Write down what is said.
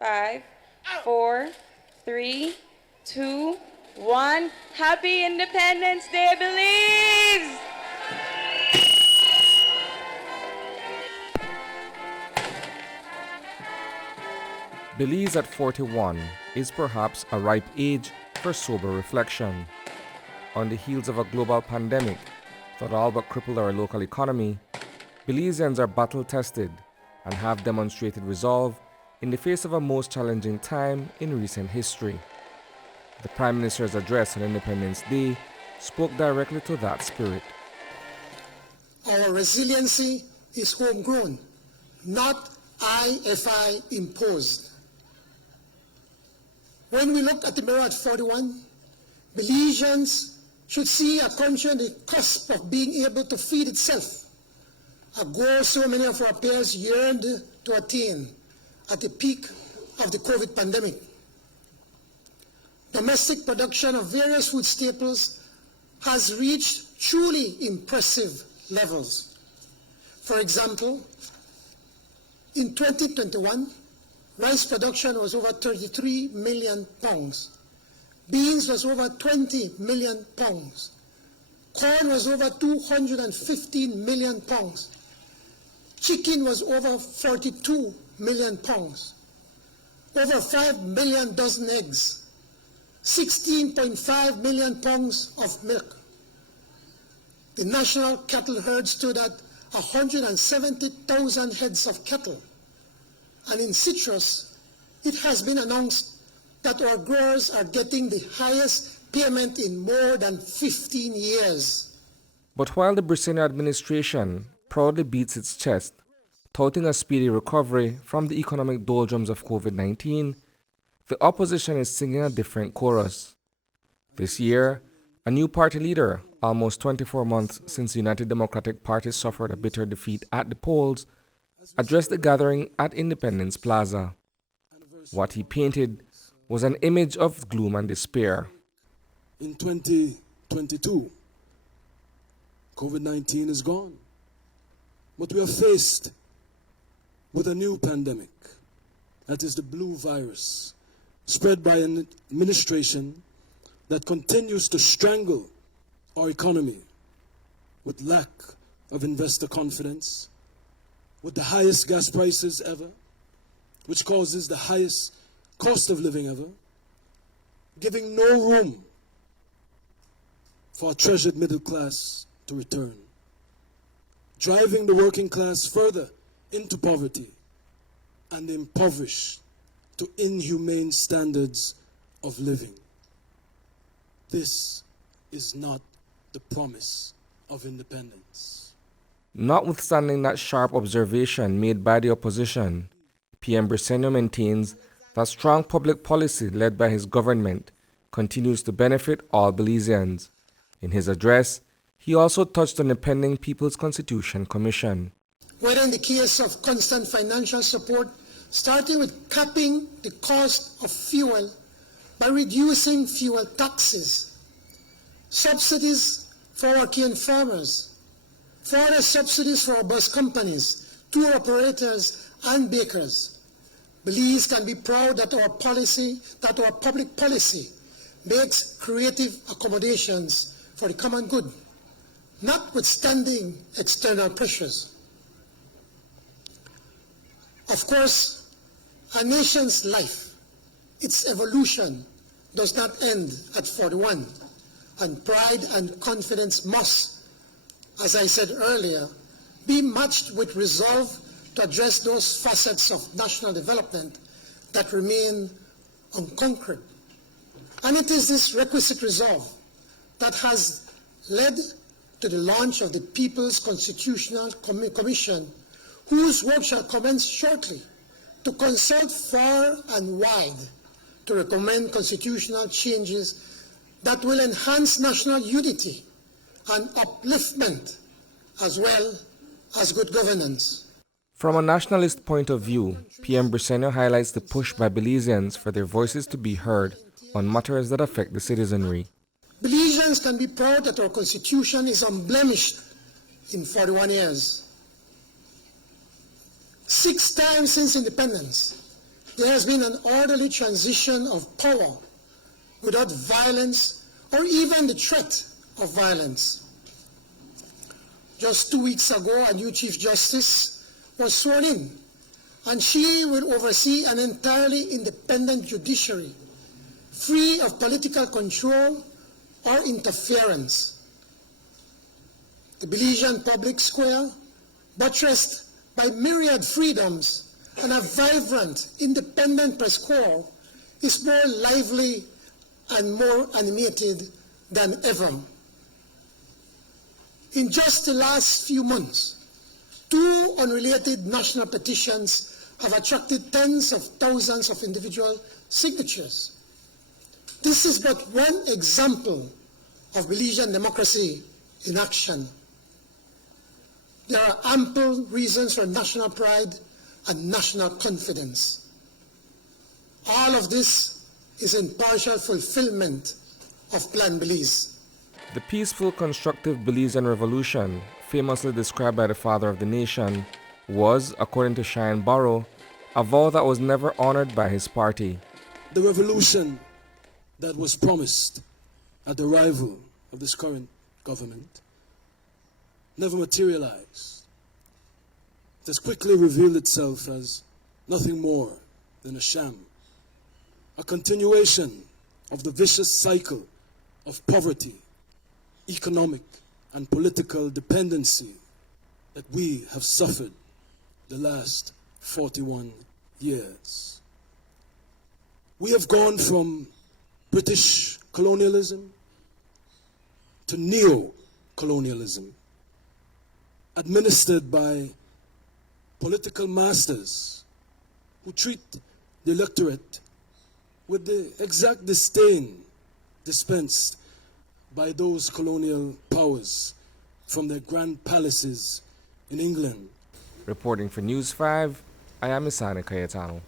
5, 4, 3, 2, 1. Happy Independence Day, Belize! Belize at 41 is perhaps a ripe age for sober reflection. On the heels of a global pandemic that all but crippled our local economy, Belizeans are battle-tested and have demonstrated resolve in the face of a most challenging time in recent history. The Prime Minister's address on Independence Day spoke directly to that spirit. Our resiliency is homegrown, not IFI imposed. When we look at the mirror at 41, Belizeans should see a country on the cusp of being able to feed itself, a goal so many of our peers yearned to attain at the peak of the COVID pandemic. Domestic production of various food staples has reached truly impressive levels. For example, in 2021, rice production was over 33 million pounds. Beans was over 20 million pounds. Corn was over 215 million pounds. Chicken was over 42 million pounds. Over 5 million dozen eggs. 16.5 million pounds of milk. The national cattle herd stood at 170,000 heads of cattle. And in citrus, it has been announced that our growers are getting the highest payment in more than 15 years. But while the Briceño administration proudly beats its chest, touting a speedy recovery from the economic doldrums of COVID-19, the opposition is singing a different chorus. This year, a new party leader, almost 24 months since the United Democratic Party suffered a bitter defeat at the polls, addressed the gathering at Independence Plaza. What he painted was an image of gloom and despair. In 2022, COVID-19 is gone, but we are faced with a new pandemic, that is the blue virus, spread by an administration that continues to strangle our economy with lack of investor confidence, with the highest gas prices ever, which causes the highest cost of living ever, giving no room for a treasured middle class to return, driving the working class further into poverty and impoverished to inhumane standards of living. This is not the promise of independence. Notwithstanding that sharp observation made by the opposition, PM Briceño maintains that strong public policy led by his government continues to benefit all Belizeans. In his address, he also touched on the pending People's Constitution Commission. Whether in the case of constant financial support, starting with capping the cost of fuel by reducing fuel taxes, subsidies for our cane farmers, further subsidies for our bus companies, tour operators, and bakers. Belize can be proud that our public policy makes creative accommodations for the common good, notwithstanding external pressures. Of course, a nation's life, its evolution, does not end at 41, and pride and confidence must, as I said earlier, be matched with resolve to address those facets of national development that remain unconquered. And it is this requisite resolve that has led to the launch of the People's Constitutional Commission, whose work shall commence shortly, to consult far and wide to recommend constitutional changes that will enhance national unity and upliftment, as well as good governance. From a nationalist point of view, PM Briceño highlights the push by Belizeans for their voices to be heard on matters that affect the citizenry. Belizeans can be proud that our Constitution is unblemished in 41 years. 6 times since independence, there has been an orderly transition of power without violence or even the threat of violence. Just 2 weeks ago, a new Chief Justice was sworn in, and she will oversee an entirely independent judiciary, free of political control or interference. The Belizean public square, buttressed by myriad freedoms and a vibrant, independent press corps, is more lively and more animated than ever. In just the last few months, 2 unrelated national petitions have attracted tens of thousands of individual signatures. This is but one example of Belizean democracy in action. There are ample reasons for national pride and national confidence. All of this is in partial fulfillment of Plan Belize. The peaceful, constructive Belizean revolution, famously described by the father of the nation, was, according to Shyne Barrow, a vow that was never honored by his party. The revolution that was promised at the arrival of this current government never materialized. It has quickly revealed itself as nothing more than a sham, a continuation of the vicious cycle of poverty, economic and political dependency that we have suffered the last 41 years. We have gone from British colonialism to neo-colonialism, administered by political masters who treat the electorate with the exact disdain dispensed by those colonial powers from their grand palaces in England. Reporting for News 5, I am Isani Cayetano.